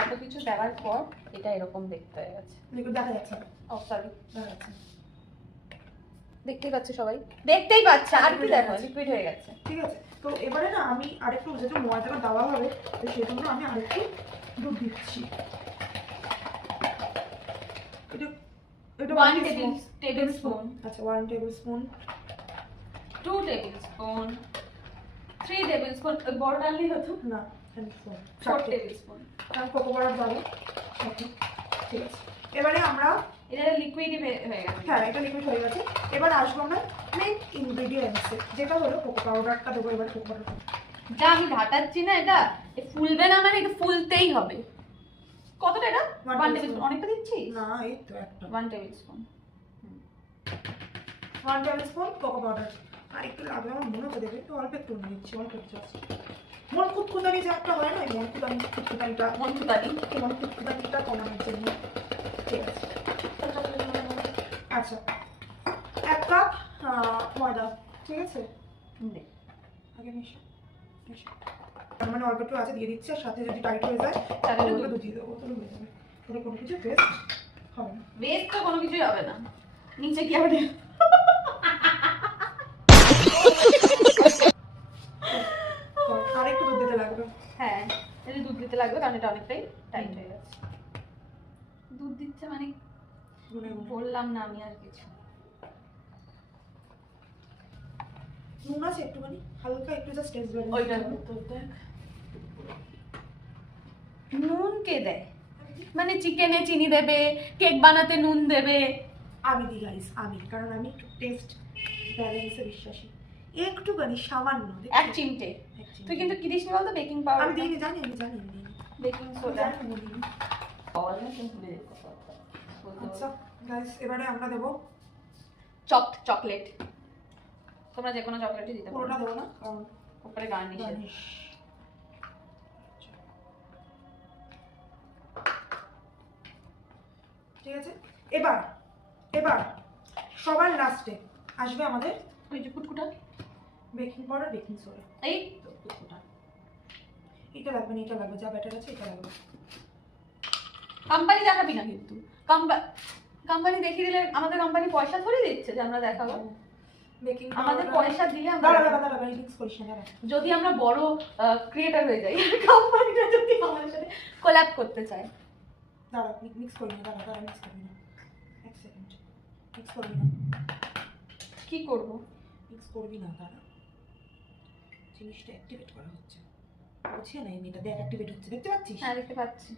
এত কিছু দেওয়ার পর এটা এরকম দেখতে হয়ে গেছে। লিকুইড দেখা যাচ্ছে না। ও সরি, দেখা যাচ্ছে না। দেখতেই পাচ্ছে সবাই, দেখতেই পাচ্ছে। আর কি Liquid হয়ে দেখো, গেছে। লিকুইড হয়ে গেছে। ঠিক আছে, তো এবারে না আমি আরেকটু যেহেতু ময়দাটা দেওয়া হবে তো সেই জন্য আমি আরেকটু দুধ দিচ্ছি। এটা এটা 1 tablespoon, আচ্ছা 1 টেবিলস্পুন, 2 tablespoon, 3 tablespoon, বড় ডাললি হতো না 4 tablespoon। আমি কোকো পাউডার দেবো। ঠিক আছে, এবারে আমরা এটা লিকুইডই হয়ে গেছে। হ্যাঁ এটা লিকুইড হয়ে গেছে। এবার আসবো আমরা মেন ইনগ্রেডিয়েন্টসে, যেটা হলো কোকো পাউডারটা দেবো। এবার কোকো পাউডার যা আমি ঘাটাচ্ছি না, এটা ফুলবে না, মানে এটা ফুলতেই হবে। কতটা এটা? 1 tablespoon। অনেকটা দিচ্ছি না, এই তো একটা 1 tablespoon। 1 tablespoon cocoa powder. আর একটু লাগবে আমার মনে হচ্ছে, দেখে একটু অল্প একটু নিয়ে নিচ্ছি, অল্প একটু আছে। মন কুতকুতানি যে একটা হয় না, ওই মন কুতকুতানিটা কমানোর জন্য। ঠিক আছে, আচ্ছা 1 কাপ ময়দা। ঠিক আছে, আগে মিশা তার মানে অল্প একটু আছে দিয়ে দিচ্ছি। আর সাথে যদি টাইট হয়ে যায় তাহলে দুধ দিয়ে দেবো, তাহলে হয়ে যাবে। তাহলে কোনো কিছু ওয়েস্ট হবে না। ওয়েস্ট তো কোনো কিছুই হবে না। নিচে কি হবে? আর একটু দুধ দিতে লাগবে। হ্যাঁ, এটা দুধ দিতে লাগবে কারণ এটা অনেকটাই টাইট হয়ে গেছে। দুধ দিচ্ছে মানে বললাম না আমি আর কিছু। নুন আছে একটুখানি, হালকা একটু জাস্ট টেস্ট বের ওইটা নুন কে দেয়? মানে চিকেনে চিনি দেবে, কেক বানাতে নুন দেবে। আমি দিই গাইস, আমি, কারণ আমি একটু টেস্ট ব্যালেন্সে বিশ্বাসী। একটুখানি সামান্য, এক চিমটে। তুই কিন্তু কি দিস বলতো? Baking powder. আমি দিইনি, জানি আমি জানি আমি দিইনি। বেকিং আমি সোডা। জানি আমি দিইনি। আচ্ছা গাইস, এবারে আমরা দেবো চকলেট। তোমরা যে কোনো চকলেটই দিতে পারো। পুরোটা দেবো না, কারণ উপরে গার্নিশ। গার্নিশ। ঠিক আছে, এবার এবার সবার লাস্টে আসবে আমাদের ওই যে কুটকুটা, বেকিং পাউডার, বেকিং সোডা। এই তো কুটকুটা। এটা লাগবে না, এটা লাগবে, যা ব্যাটার আছে এটা লাগবে। কোম্পানি দেখাবি না কিন্তু। কোম্পানি দেখিয়ে দিলে আমাদের কোম্পানি পয়সা থোড়ি দিচ্ছে যে আমরা দেখাবো। বেকিং আমাদের পয়সা দিয়ে আমরা দাঁড়া দেখাবো। দাঁড়া দাঁড়া মিক্স করিস না, দাঁড়া। যদি আমরা বড় ক্রিয়েটর হয়ে যাই, কোম্পানিটা যদি আমাদের সাথে কোল্যাব করতে চায়। দাঁড়া মিক্স করি না, দাঁড়া দাঁড়া মিক্স করি না, এক সেকেন্ড মিক্স করবি না, কি করব? মিক্স করবি না, দাঁড়া। জিনিসটা অ্যাক্টিভেট করা হচ্ছে, বুঝছিস না? এটা দেখ অ্যাক্টিভেট হচ্ছে, দেখতে পাচ্ছিস? হ্যাঁ দেখতে পাচ্ছি।